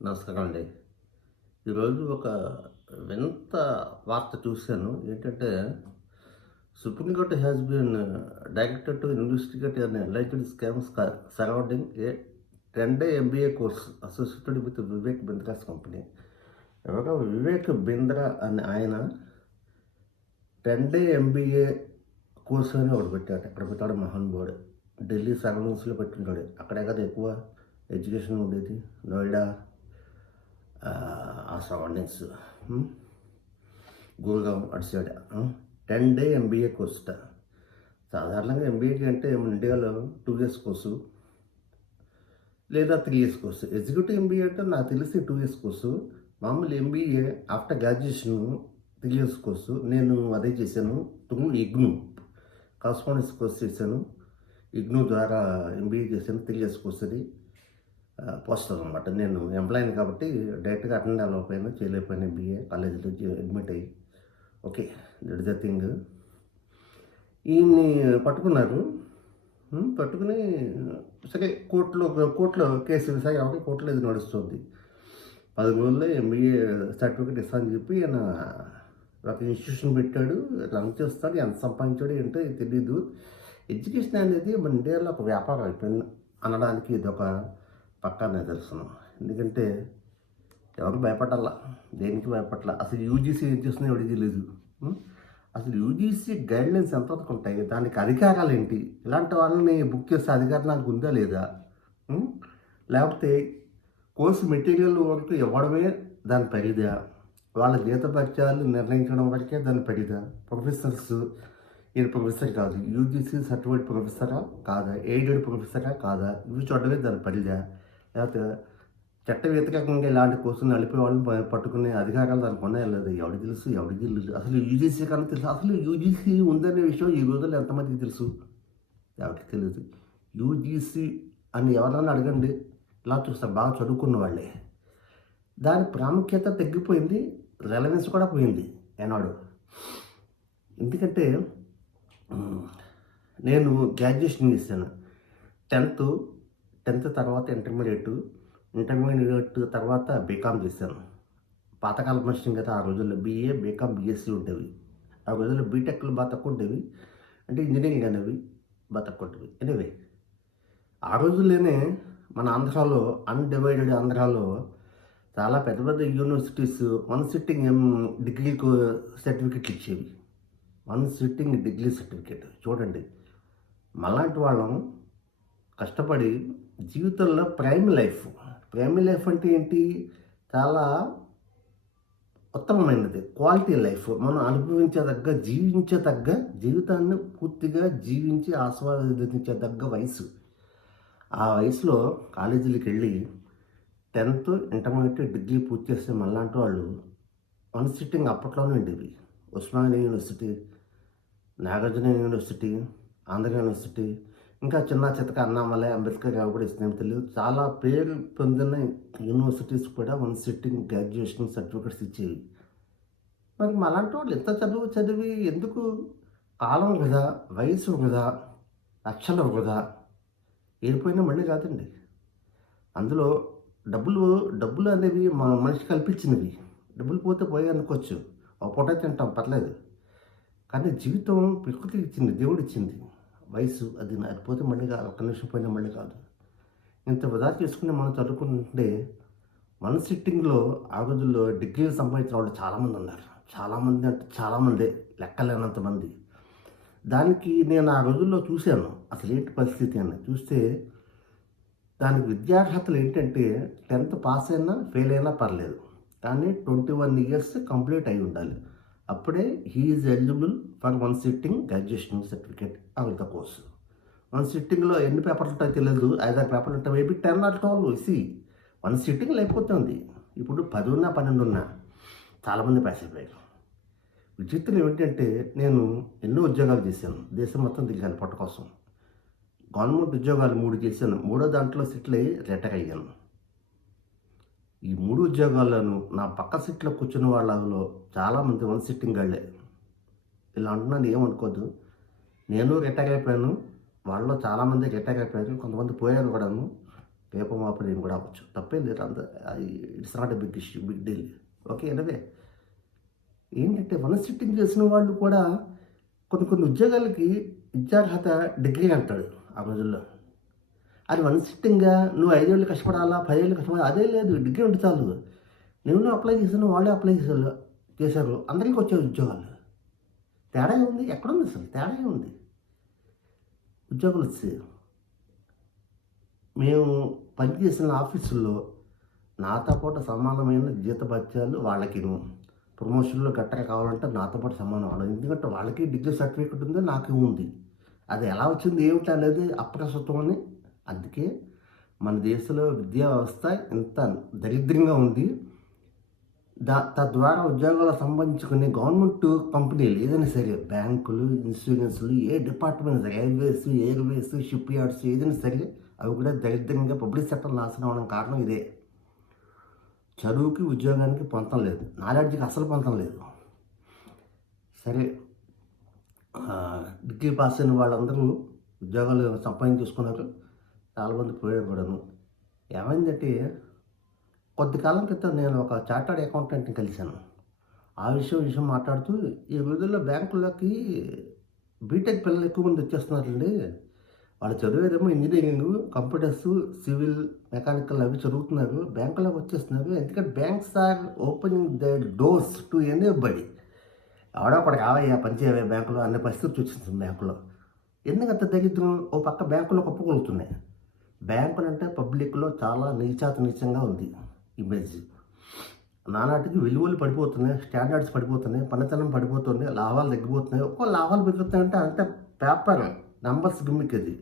నమస్కారం అండి. ఈరోజు ఒక వింత వార్త చూశాను. ఏంటంటే, supreme court has been directed to investigate an alleged scams surrounding a 10-day MBA course associated with Vivek Bindra's company. ఎవరో వివేక్ బింద్రా అనే ఆయన 10-day MBA కోర్స్ అని ఒకటి పెట్టాడు. ఎక్కడ పెట్టాడు మహానుభావుడు. ఢిల్లీ సరౌండింగ్స్లో పెట్టుంటాడు. అక్కడే కదా ఎక్కువ ఎడ్యుకేషన్ ఉండేది. నోయిడా, ఆ సరౌండింగ్స్, గురుగాం అటు సైడ్. 10-day MBA course. సాధారణంగా ఎంబీఏకి అంటే మన ఇండియాలో 2 years కోర్సు లేదా 3 years కోర్సు. ఎగ్జిక్యూటివ్ ఎంబీఏ అంటే నాకు తెలిసి 2 years కోర్సు. మామూలు MBA after graduation 3 years course. నేను అదే చేశాను. త్రూ ఇగ్నూ కరస్పాండెన్స్ కోర్స్ చేశాను. ఇగ్నూ ద్వారా ఎంబీఏ చేశాను. 3 years కోర్స్ అది. పోస్టర్ అనమాట. నేను ఎంప్లాయీని కాబట్టి డైరెక్ట్గా అటెండ్ అవ్వకపోయినా చేయలేకపోయినా ఎంబీఏ కాలేజీలో అడ్మిట్ అయ్యి. Okay, that is the thing. ఈయన్ని పట్టుకున్నారు. పట్టుకుని సరే కోర్టులో కేసు విసాగి కాబట్టి కోర్టులో ఇది నడుస్తుంది. 10 రోజుల్లో ఎంబీఏ సర్టిఫికేట్ ఇస్తానని చెప్పి ఆయన ఒక ఇన్స్టిట్యూషన్ పెట్టాడు. రన్ చేస్తాడు. ఎంత సంపాదించాడు ఏంటో తెలీదు. ఎడ్యుకేషన్ అనేది మన ఇండియాలో ఒక వ్యాపారం అయిపోయింది అనడానికి ఇది ఒక పక్కా నిదర్శనం. ఎందుకంటే ఎవరు భయపడాల, దేనికి భయపడాల. అసలు యూజీసీ ఏం చేస్తుందో ఎవరికి తెలియదు. అసలు యూజీసీ గైడ్లైన్స్ ఎంతవరకు ఉంటాయి, దానికి అధికారాలు ఏంటి, ఇలాంటి వాళ్ళని బుక్ చేసే అధికారం నాకు ఉందా లేదా, లేకపోతే కోర్సు మెటీరియల్ వరకు ఇవ్వడమే దాని పరిధా, వాళ్ళ జీతభత్యాలు నిర్ణయించడం వరకే దాని పరిధా, ప్రొఫెసర్స్ ఈయన ప్రొఫెసర్ కాదు, యూజీసీ సర్టిఫైడ్ ప్రొఫెసరా కాదా, ఎయిడెడ్ ప్రొఫెసరా కాదా, ఇవి చూడడమే దాని పరిధా, లేకపోతే చట్ట వ్యతిరేకంగా ఇలాంటి కోర్సులు నడిపే వాళ్ళని పట్టుకునే అధికారాలు దానికి ఉన్నాయో లేదు ఎవరికి తెలుసు. అసలు యూజీసీ కన్నా తెలుసు. అసలు యూజీసీ ఉందనే విషయం ఈ రోజుల్లో ఎంతమందికి తెలుసు? ఎవరికి తెలియదు. యూజీసీ అని ఎవరన్నా అడగండి, ఇలా చూస్తారు బాగా చదువుకున్న వాళ్ళే. దాని ప్రాముఖ్యత తగ్గిపోయింది, రెలవెన్స్ కూడా పోయింది ఏనాడు. ఎందుకంటే నేను గ్రాడ్యుయేషన్ చేశాను. 10th తర్వాత ఇంటర్మీడియట్ తర్వాత బీకామ్ చేశాను. పాతకాలం మనిషిని కదా, ఆ రోజుల్లో బీఏ, బీకామ్, బీఎస్సీ ఉండేవి. ఆ రోజుల్లో బీటెక్లు బాగా తక్కువ ఉండేవి. అంటే ఇంజనీరింగ్ అనేవి బాగా తక్కువ ఉండేవి. ఎనివే, ఆ రోజుల్లోనే మన ఆంధ్రాలో, అన్డివైడెడ్ ఆంధ్రాలో చాలా పెద్ద పెద్ద యూనివర్సిటీస్ 1 sitting డిగ్రీ సర్టిఫికెట్లు ఇచ్చేవి. 1 sitting డిగ్రీ సర్టిఫికెట్. చూడండి, మళ్ళాంటి వాళ్ళం కష్టపడి జీవితంలో ప్రైమ్ లైఫ్ అంటే ఏంటి, చాలా ఉత్తమమైనది, క్వాలిటీ లైఫ్, మనం అనుభవించదగ్గ, జీవించదగ్గ, జీవితాన్ని పూర్తిగా జీవించి ఆస్వాదించదగ్గ వయసు. ఆ వయసులో కాలేజీలకు వెళ్ళి 10th ఇంటర్మీడియట్ డిగ్రీ పూర్తి చేస్తే మళ్ళాంటి వాళ్ళు 1 sitting అప్పట్లోనే ఉండేవి. Osmania university, Nagarjuna university, Andhra university, ఇంకా చిన్న చితక అన్నామలై, అంబేద్కర్ గారు కూడా ఇస్తున్నాం తెలియదు. చాలా పేరు పొందిన యూనివర్సిటీస్ కూడా 1 sitting గ్రాడ్యుయేషన్ సర్టిఫికెట్స్ ఇచ్చేవి. మరి అలాంటి వాళ్ళు ఎంత చదివి ఎందుకు? కాలం వృధా, వయసు వృధా, లక్షలు వృధా. ఏడిపోయినా మళ్ళీ కాదండి. అందులో డబ్బులు అనేవి మన మనిషి కల్పించినవి. డబ్బులు పోతే పోయి అనుకోవచ్చు, ఒక పూట తింటాం పర్లేదు. కానీ జీవితం ప్రకృతి ఇచ్చింది, దేవుడు ఇచ్చింది. వయసు అది పోతే మళ్ళీ కాదు, ఒక్క నిమిషం పోయినా మళ్ళీ కాదు. ఇంత వృధా చేసుకుని మనం చదువుకుంటుంటే 1 sittingలో ఆ రోజుల్లో డిగ్రీలు సంపాదించిన వాళ్ళు చాలామంది ఉన్నారు. చాలామంది అంటే చాలామంది, లెక్కలేనంతమంది. దానికి నేను ఆ రోజుల్లో చూశాను అసలు ఏంటి పరిస్థితి అని. చూస్తే దానికి విద్యార్హతలు ఏంటంటే 10th పాస్ అయినా ఫెయిల్ అయినా పర్లేదు, కానీ 21 years కంప్లీట్ అయి ఉండాలి. అప్పుడే he is eligible for 1 sitting graduation certificate of the course. 1 sittingలో ఎన్ని పేపర్లు ఉంటాయో తెలియదు, 5-6 పేపర్లు ఉంటాయి, మేబీ 10 or 12 ఇసి 1 sitting అయిపోతుంది. ఇప్పుడు 10 ఉన్నా 12 ఉన్నా చాలామంది పాస్ అయిపోయారు. విచిత్రం ఏమిటంటే, నేను ఎన్నో ఉద్యోగాలు చేశాను, దేశం మొత్తం తిరిగాను పొట్ట కోసం. గవర్నమెంట్ ఉద్యోగాలు 3 చేశాను. 3వ దాంట్లో సెటిల్ అయ్యి రిటైర్ అయ్యాను. ఈ 3 ఉద్యోగాల్లోనూ నా పక్క సీట్లో కూర్చున్న వాళ్ళలో చాలామంది 1 sitting వాళ్ళే. ఇలా అంటున్నాను, ఏమనుకోద్దు. నేను రిటైర్ అయిపోయాను, వాళ్ళలో చాలామంది రిటైర్ అయిపోయారు, కొంతమంది పోయారు కూడాను. రేపు మాపు నేను కూడా అవ్వచ్చు, తప్పేం లేదు. It's not a big issue, big deal. Okay. Anyway ఏంటంటే వన్ సిట్టింగ్ చేసిన వాళ్ళు కూడా కొన్ని ఉద్యోగాలకి విద్యార్హత డిగ్రీ అంటాడు ఆ రోజుల్లో. అది వన్ సిట్టింగ్గా నువ్వు 5 ఏళ్ళు కష్టపడాలా, 10 ఏళ్ళు కష్టపడాలా, అదే లేదు. డిగ్రీ ఉంటే చాలు. నేను అప్లై చేశాను, వాళ్ళే అప్లై చేశారు, అందరికీ వచ్చే ఉద్యోగాలు. తేడా ఉంది, ఎక్కడుంది అసలు? తేడా ఉంది. ఉద్యోగాలు వచ్చాయి. మేము పనిచేసిన ఆఫీసుల్లో నాతో పాటు సమానమైన జీతభత్యాలు వాళ్ళకి, ప్రమోషన్లు గట్టగా కావాలంటే నాతో పాటు సమానం అవ్వడం. ఎందుకంటే వాళ్ళకి డిగ్రీ సర్టిఫికేట్ ఉంది, నాకు ఉంది. అది ఎలా వచ్చింది ఏమిటి అనేది అప్రస్తుతం అని. అందుకే మన దేశంలో విద్యా వ్యవస్థ ఇంత దరిద్రంగా ఉంది. తద్వారా ఉద్యోగాలకు సంబంధించుకునే గవర్నమెంట్ కంపెనీలు ఏదైనా సరే, బ్యాంకులు, ఇన్సూరెన్స్లు, ఏ department, railways, airways, shipyards ఏదైనా సరే, అవి కూడా దరిద్రంగా పబ్లిక్ సెక్టర్ నాశనం అవడం కారణం ఇదే. చదువుకి ఉద్యోగానికి పొంతం లేదు, నాలెడ్జ్కి అసలు పొంతం లేదు. సరే, డిగ్రీ పాస్ అయిన వాళ్ళందరూ ఉద్యోగాలు సంపాదించుకున్నారు, చాలామంది పోయారు కూడాను. ఏమైందంటే కొద్ది కాలం క్రితం నేను ఒక చార్టర్డ్ అకౌంటెంట్ని కలిశాను. ఆ విషయం మాట్లాడుతూ, ఈ రోజుల్లో బ్యాంకులకి బీటెక్ పిల్లలు ఎక్కువ మంది వచ్చేస్తున్నారండి. వాళ్ళు చదివేదేమో ఇంజనీరింగ్, కంప్యూటర్స్, సివిల్, మెకానికల్ అవి చదువుతున్నారు, బ్యాంకులోకి వచ్చేస్తున్నారు. ఎందుకంటే banks are opening the doors to anybody. ఎవడో ఒకటి కావయ్యా పనిచేయవే బ్యాంకులో అనే పరిస్థితి వచ్చింది బ్యాంకులో. ఎందుకంత దరిద్రం? ఓ పక్క బ్యాంకులో ఒప్పుకొలుగుతున్నాయి. బ్యాంకులు అంటే పబ్లిక్లో చాలా నీచంగా ఉంది ఇమేజ్. నానాటికి విలువలు పడిపోతున్నాయి, స్టాండర్డ్స్ పడిపోతున్నాయి, పనితనం పడిపోతుంది, లాభాలు తగ్గిపోతున్నాయి. ఒక్కో లాభాలు పెరుగుతాయంటే అంతే పేపర్ నంబర్స్ గిమ్మిక్. అది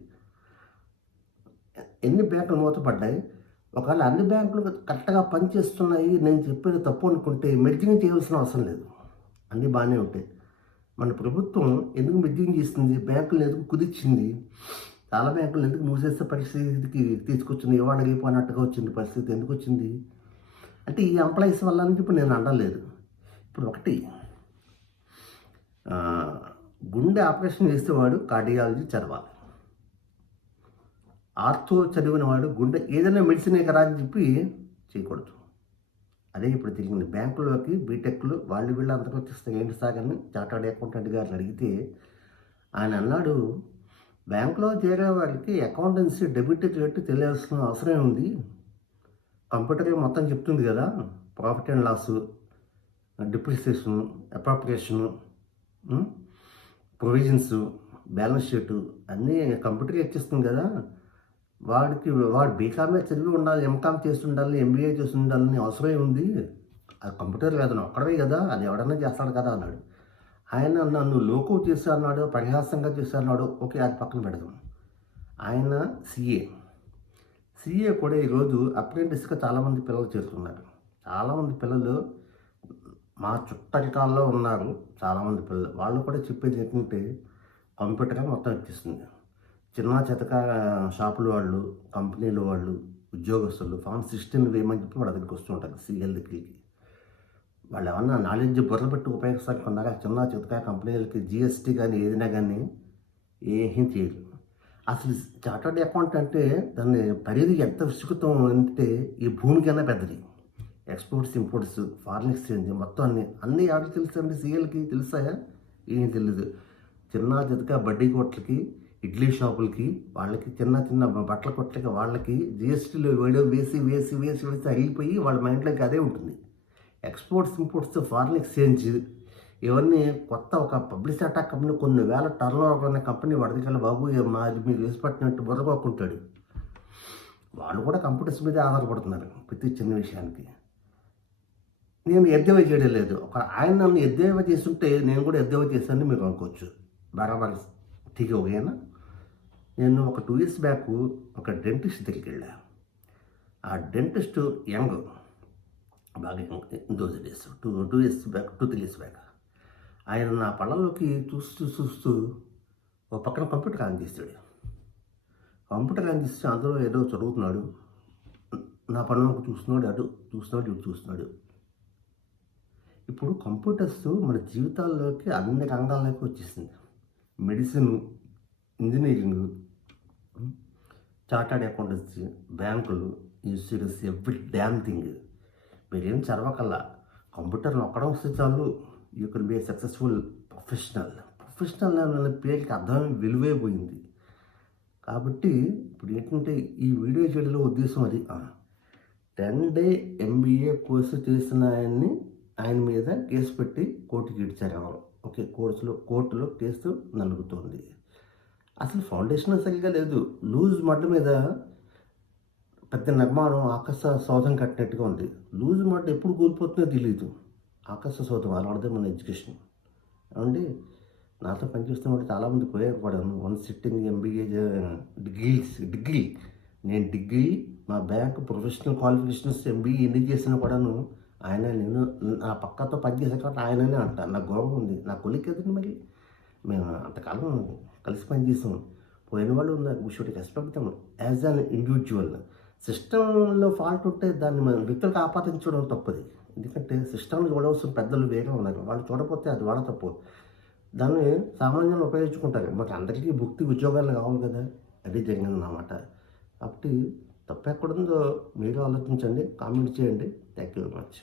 ఎన్ని బ్యాంకులు మూతపడ్డాయి? ఒకవేళ అన్ని బ్యాంకులు కరెక్ట్గా పనిచేస్తున్నాయి, నేను చెప్పేది తప్పు అనుకుంటే మెర్జింగ్ చేయవలసిన అవసరం లేదు, అన్నీ బాగానే ఉంటాయి. మన ప్రభుత్వం ఎందుకు మెర్జింగ్ చేస్తుంది? బ్యాంకులు ఎందుకు కుదిర్చింది? చాలా బ్యాంకులు ఎందుకు మూసేసే పరిస్థితికి తీసుకొచ్చింది? ఇవాళ రేపన్నట్టుగా వచ్చింది పరిస్థితి. ఎందుకు వచ్చింది అంటే ఈ ఎంప్లాయీస్ వల్ల అని చెప్పి నేను అనలేదు. ఇప్పుడు ఒకటి, గుండె ఆపరేషన్ చేసేవాడు కార్డియాలజీ చదవాలి, ఆర్థో చదివిన వాడు గుండె ఏదైనా మెడిసిన్ కదా అని చెప్పి చేయకూడదు. అదే ఇప్పుడు తెలిసింది. బ్యాంకులోకి బీటెక్లు వీళ్ళు అందరూ వచ్చేస్తాయి. ఏంటి సార్ అని చార్టర్డ్ అకౌంటెంట్ గారిని అడిగితే ఆయన అన్నాడు, బ్యాంకులో చేరే వారికి అకౌంటెన్సీ డెబిట్ రేటు తెలియాల్సిన అవసరం ఉంది. కంప్యూటర్ మొత్తం చెప్తుంది కదా, profit and loss, depreciation, appropriation, provisions, balance sheet అన్నీ కంప్యూటర్ ఇచ్చేస్తుంది కదా. వాడు బీకామే చదివి ఉండాలి, ఎంకామ్ చేసి ఉండాలి, ఎంబీఏ చేసి ఉండాలని అవసరమే ఉంది. అది కంప్యూటర్ కాదు, ఒక్కడే కదా, అది ఎవడన్నా చేస్తాడు కదా అన్నాడు. ఆయన నన్ను లోకో చేసి అన్నాడు, పరిహాసంగా చేసి అన్నాడు. ఓకే, అది పక్కన పెడదాం. ఆయన సిఏ కూడా ఈరోజు అప్రెంటిస్గా చాలామంది పిల్లలు చేస్తున్నారు. చాలామంది పిల్లలు మా చుట్టరికాల్లో ఉన్నారు. చాలామంది పిల్లలు వాళ్ళు కూడా చెప్పేది ఏంటంటే కంప్యూటర్గా మొత్తం ఇచ్చేస్తుంది. చిన్న చితక షాపుల వాళ్ళు, కంపెనీల వాళ్ళు, ఉద్యోగస్తులు ఫామ్ 16 వేయమని చెప్పి వాళ్ళ దగ్గరికి వస్తుంటారు సీఎల్ దగ్గరికి. వాళ్ళు ఏమన్నా నాలెడ్జ్ బుర్ర పెట్టి ఉపయోగిస్తారు కొన్నారా? చిన్న చితక కంపెనీలకి జిఎస్టీ కానీ ఏదైనా కానీ ఏం చేయరు. అసలు చార్టర్డ్ అకౌంట్ అంటే దాన్ని పరిధి ఎంత విస్తృతం అంటే ఈ భూమికైనా పెద్దది. ఎక్స్పోర్ట్స్, ఇంపోర్ట్స్, ఫారిన్ ఎక్స్చేంజ్ మొత్తం అన్నీ ఎవరికి తెలుసు అండి? సీఎల్కి తెలుసాయా? ఏం తెలియదు. చిన్న చితక బడ్డీ కొట్లకి, ఇడ్లీ షాపులకి, వాళ్ళకి చిన్న బట్టల కొట్లకి, వాళ్ళకి జిఎస్టీలో వేసి అరిగిపోయి వాళ్ళ మైండ్లోకి అదే ఉంటుంది. ఎక్స్పోర్ట్స్, ఇంపోర్ట్స్, ఫారిన్ ఎక్స్చేంజ్ ఇవన్నీ కొత్త ఒక పబ్లిసిటీ అటాక్ కంపెనీ కొన్ని వేల టర్న్ ఓవర్ ఉన్న కంపెనీ వాడికి బాబు మీరు వేసి పట్టినట్టు బుర్రపోకుంటాడు. వాళ్ళు కూడా కంప్యూటర్స్ మీదే ఆధారపడుతున్నారు ప్రతి చిన్న విషయానికి. నేను ఎద్దేవా చేయడం లేదు. ఆయన నన్ను ఎద్దేవా చేస్తుంటే నేను కూడా ఎద్దేవా చేశానని మీరు అనుకోవచ్చు. బరాబర్ ఠీక్ ఓకేనా? నేను ఒక 2 years బ్యాక్ ఒక డెంటిస్ట్ దగ్గరికి వెళ్ళాను. ఆ డెంటిస్ట్ యంగ్, బాగా those days, 2 years back, 2-3 years back. ఆయన నా పళ్ళలోకి చూస్తూ ఒక పక్కన కంప్యూటర్ ఆన్ చేస్తాడు. కంప్యూటర్ ఆన్ చేస్తే అందులో ఏదో చదువుతున్నాడు. నా పళ్ళలోకి చూస్తున్నాడు, అటు చూస్తున్నాడు, ఇటు చూస్తున్నాడు. ఇప్పుడు కంప్యూటర్స్ మన జీవితాల్లోకి అన్ని రంగాల్లోకి వచ్చేసింది. మెడిసిన్, ఇంజనీరింగ్, చార్టర్డ్ అకౌంటెన్సీ, బ్యాంకులు, ఇన్సూరెన్స్, ఎవ్రీ డ్యామ్ థింగ్. మీరేం చదవకల్లా కంప్యూటర్ నొక్కడం వస్తే చాలు, you can be a successful professional. Professional అనే పేరుకి అర్థం విలువే పోయింది. కాబట్టి ఇప్పుడు ఏంటంటే ఈ వీడియో చేయడంలో ఉద్దేశం అది, 10-day MBA కోర్సు చేసిన ఆయన మీద కేసు పెట్టి కోర్టుకి ఇచ్చారు ఎవరు. ఓకే, కోర్టులో కేసు నలుగుతోంది. అసలు ఫౌండేషన్ సరిగ్గా లేదు, లూజ్ మడ్ మీద పెద్ద నిర్మాణం ఆకాశ సౌధం కట్టినట్టుగా ఉంది. లూజ్ మడ్ ఎప్పుడు కూలిపోతుందో తెలియదు. ఆకాశ సౌధం అలాంటిదే మన ఎడ్యుకేషన్. ఏమండి, నాతో పనిచేస్తున్నప్పుడు చాలామంది పోయారు కూడా. వన్ సిట్టింగ్ MBA డిగ్రీ, నేను డిగ్రీ, మా బ్యాంక్ ప్రొఫెషనల్ క్వాలిఫికేషన్స్ MBA ఎన్ని చేసినా కూడాను నేను నా పక్కతో పనిచేసే కాబట్టి ఆయననే అంటాను. నాకు గౌరవం ఉంది, నా కొలిక్ కదండి. మరి మేము అంతకాలం కలిసి పనిచేసాం. పోయిన వాళ్ళు ఉన్నారు, we should respect them as an individual. సిస్టంలో ఫాల్ట్ ఉంటే దాన్ని మనం వ్యక్తులకు ఆపాదించడం తప్పది. ఎందుకంటే సిస్టంలో చూడవలసిన పెద్దలు వేరే ఉన్నారు, వాళ్ళు చూడకపోతే అది వాళ్ళ తప్పు. దాన్ని సామాన్యులు ఉపయోగించుకుంటారు. మాకు అందరికీ భుక్తి ఉద్యోగాలు కావాలి కదా, అది జరిగింది అన్నమాట. కాబట్టి తప్పు ఎక్కడుందో మీరు ఆలోచించండి, కామెంట్ చేయండి. Thank you very much.